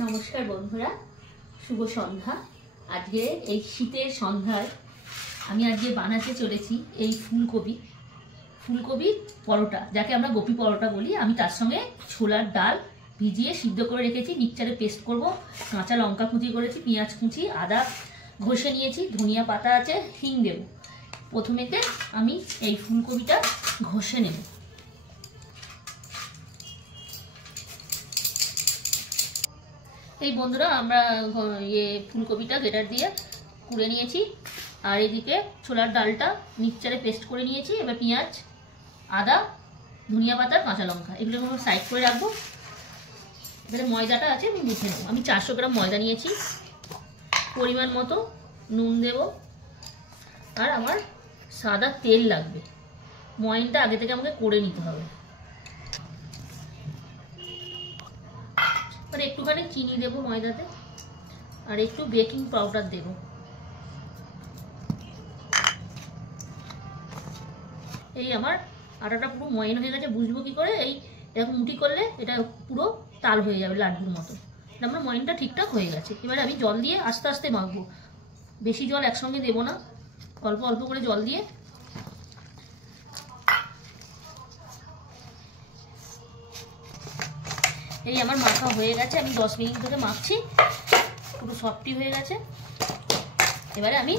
নমস্কার বন্ধুরা, শুভ সন্ধ্যা। আজকে এই শীতের সন্ধ্যায় আমি আজকে বানাতে চলেছি এই ফুলকপি পরোটা, যাকে আমরা গোপী পরোটা বলি। আমি তার সঙ্গে ছোলার ডাল ভিজিয়ে সিদ্ধ করে রেখেছি, মিক্সচারে পেস্ট করব। কাঁচা লঙ্কা কুচি করেছি, পেঁয়াজ কুচি, আদা ঘষে নিয়েছি, ধনিয়া পাতা আছে, হিং দেব। প্রথমেতে আমি এই ফুলকপিটা ঘষে নেব। এই বন্ধুরা, আমরা ফুলকপিটা গ্রেটার দিয়ে কুড়ে নিয়েছি, আর এদিকে ছোলার ডালটা মিক্সচারে পেস্ট করে নিয়েছি। এবার পেঁয়াজ, আদা, ধনিয়া পাতা, কাঁচা লঙ্কা এগুলো সাইড করে রাখবো। এবারে ময়দাটা আছে, আমি মুছে নেবো। আমি 400 গ্রাম ময়দা নিয়েছি, পরিমাণ মতো নুন দেব, আর আমার সাদা তেল লাগবে। ময়নটা আগে থেকে আমাকে করে নিতে হবে। আর একটুখানি চিনি দেবো ময়দাতে, আর একটু বেকিং পাউডার দেব। এই আমার আটাটা পুরো ময়ন হয়ে গেছে। বুঝবো কি করে? এই এরকম মুঠি করলে এটা পুরো তাল হয়ে যাবে, লাড্ডুর মতো। আমার ময়নটা ঠিকঠাক হয়ে গেছে। এবারে আমি জল দিয়ে আস্তে আস্তে মাখবো। বেশি জল একসঙ্গে দেবো না, অল্প অল্প করে জল দিয়ে। এই আমার মাখা হয়ে গেছে, আমি 10 মিনিট ধরে মাখছি, পুরো সফটই হয়ে গেছে। এবারে আমি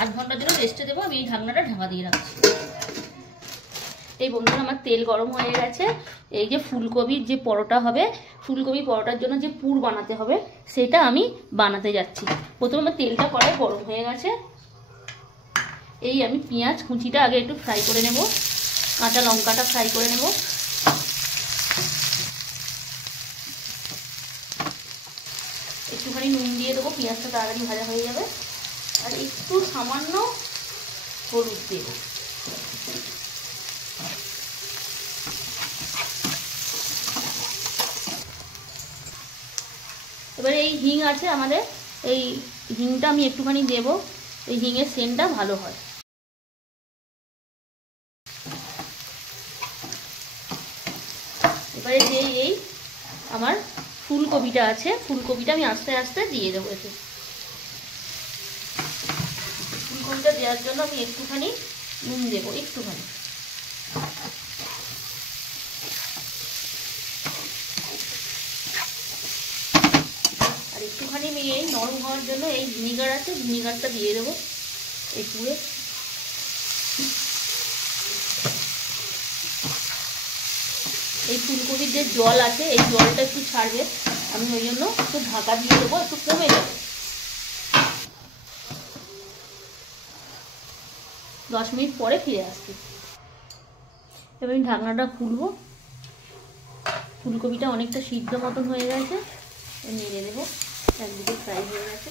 আধ ঘন্টার জন্য রেস্টে দেবো। আমি এই ঢাকনাটা ঢাকা দিয়ে রাখছি। এই বন্ধুরা, আমার তেল গরম হয়ে গেছে। এই যে ফুলকপির যে পরোটা হবে, ফুলকপি পরোটার জন্য যে পুর বানাতে হবে, সেটা আমি বানাতে যাচ্ছি। প্রথমে আমার তেলটা কড়াই গরম হয়ে গেছে। এই আমি পেঁয়াজ কুচিটা আগে একটু ফ্রাই করে নেব, কাঁচা লঙ্কাটা ফ্রাই করে নেব। একটুখানি নুন দিয়ে দেবো, পেঁয়াজটা তাড়াতাড়ি ভাজা হয়ে যাবে। আর একটু সামান্য হলুদ দেব। এবারে এই হিং আছে আমাদের, এই হিংটা আমি একটুখানি দেব। এই হিংয়ের সেন্টটা ভালো হয়। এবারে যে এই আমার ফুলকপিটা আছে, ফুলকপিটা আমি আস্তে আস্তে দিয়ে দেবো। এতে ফুলকপিটা দেওয়ার জন্য আমি একটুখানি নুন দেবো, একটুখানি। আর একটুখানি আমি এই নরম হওয়ার জন্য এই ভিনিগার আছে, ভিনিগারটা দিয়ে দেবো এই পুরে। এই ফুলকপির যে জল আছে, এই জলটা একটু ছাড়বে, আমি ওই জন্য একটু ঢাকা দিয়ে দেবো, একটু কমে যাবে। 10 মিনিট পরে ফিরে আসছি। এবার আমি ঢাকনাটা খুলবো। ফুলকপিটা অনেকটা সিদ্ধ মতন হয়ে গেছে, নেড়ে দেবো। একদিকে ফ্রাই হয়ে গেছে।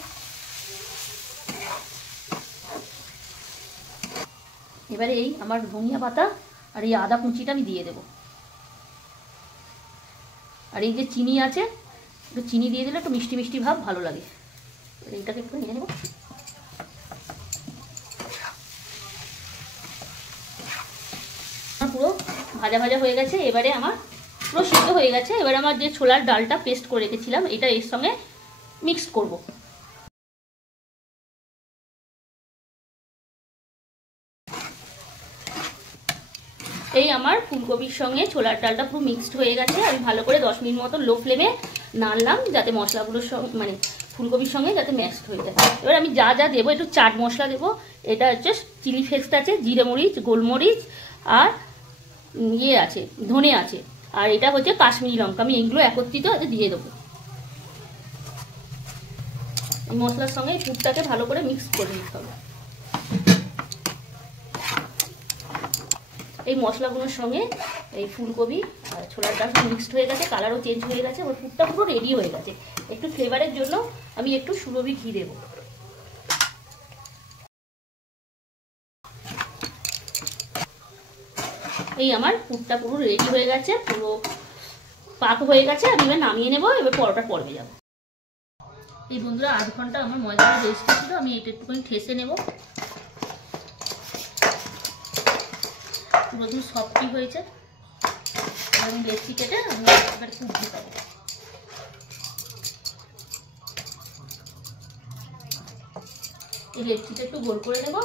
এবারে এই আমার ধনিয়া পাতা আর এই আদা কুচিটা আমি দিয়ে দেবো। আর এই যে চিনি আছে, একটু চিনি দিয়ে দিলে একটু মিষ্টি মিষ্টি ভাব ভালো লাগে। এইটাকে একটু নিয়ে নেব। পুরো ভাজা ভাজা হয়ে গেছে। এবারে আমার পুরো সিদ্ধ হয়ে গেছে। এবারে আমার যে ছোলার ডালটা পেস্ট করে রেখেছিলাম, এটা এর সঙ্গে মিক্স করব। এই আমার ফুলকপির সঙ্গে ছোলার ডালটা পুরো মিক্সড হয়ে গেছে। আমি ভালো করে 10 মিনিট মতো লো ফ্লেমে নাড়লাম, যাতে মশলাগুলোর সঙ্গে মানে ফুলকপির সঙ্গে যাতে মিক্সড হয়ে যায়। এবার আমি যা যা দেবো, একটু চাট মশলা দেবো। এটা হচ্ছে চিলি ফ্লেক্স আছে, জিরে মরিচ, গোলমরিচ, আর ইয়ে আছে, ধনে আছে, আর এটা হচ্ছে কাশ্মীরি লঙ্কা। আমি এগুলো একত্রিত দিয়ে দেবো। এই মশলার সঙ্গে এই পুরটাকে ভালো করে মিক্স করে নিতে হবে। এই মশলাগুলোর সঙ্গে এই ফুলকপি আর ছোলার ডাল মিক্সড হয়ে গেছে, কালারও চেঞ্জ হয়ে গেছে। ওর পুরটা পুরো রেডি হয়ে গেছে। একটু ফ্লেভারের জন্য আমি একটু সুরভি ঘি দেবো। এই আমার পুরটা পুরো রেডি হয়ে গেছে, পুরো পাক হয়ে গেছে। আমি এবার নামিয়ে নেবো। এবার পরোটার পর্বে যাবো। এই বন্ধুরা, আধ ঘন্টা আমার ময়দাটা রেস্ট ছিল, আমি এটা একটুখানি ঠেসে নেবো। পুরো সফটই হয়েছে। এবং লেচি কেটে আমি এবার খুব ঢুকাবো। এই লেচিটা একটু গোল করে নেব,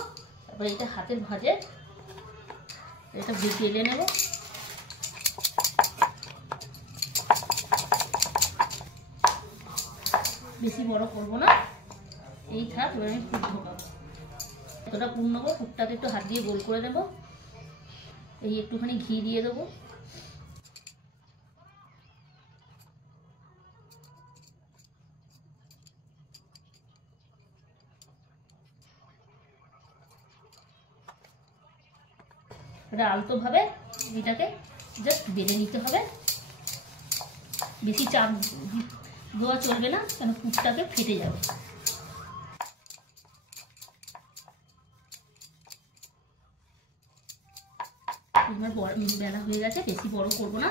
তারপরে এটা হাতের ভাঁজে এটা বেলে নেব। বেশি বড় করবো না, এই থাক। এবার আমি পুর ঢোকাবো, এতটা পুর নেবো। পুরটাকে একটু হাত দিয়ে গোল করে নেব, এই একটুখানি ঘি দিয়ে দেবো। এটা আলতোভাবে এটাকে জাস্ট বেলে নিতে হবে, বেশি চাপ দেওয়া চলবে না, কেন পুরটাকে ফেটে যাবে। আমার বেলা হয়ে গেছে, বেশি বড় করবো না,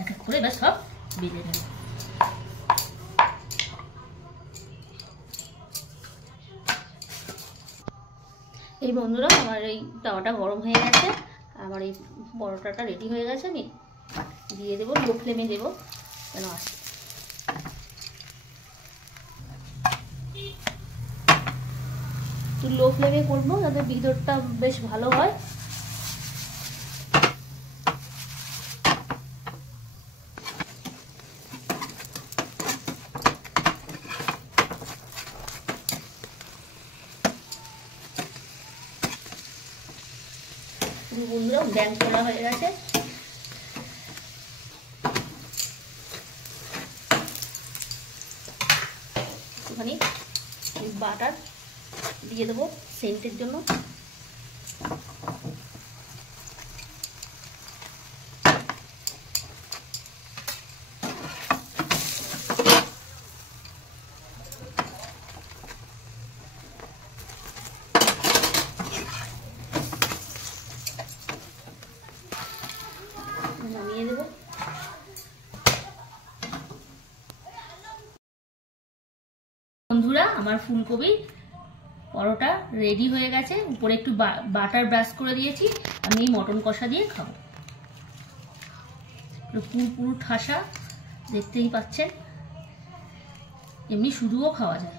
এক এক করে এবার সব বেলে নেব। এই বন্ধুরা, আমার এই তাওয়াটা গরম হয়ে গেছে, আমার এই পরোটাটা রেডি হয়ে গেছে। আমি দিয়ে দেবো, লো ফ্লেমে দেবো কেন আসে। একটু লো ফ্লেমে করবো যাতে ভিতরটা বেশ ভালো হয়। বন্ধুরা ব্যাং করা হয়ে গেছে, একটুখানি বাটার দিয়ে দেবো সেন্টের জন্য। নামিয়ে দেবো। বন্ধুরা, আমার ফুলকপি পরোটা রেডি হয়ে গেছে। উপরে একটু বাটার ব্রাশ করে দিয়েছি। আমি এই মটন কষা দিয়ে খাবো। পুরো ঠাসা, দেখতেই পাচ্ছেন, এমনি শুধুও খাওয়া যায়।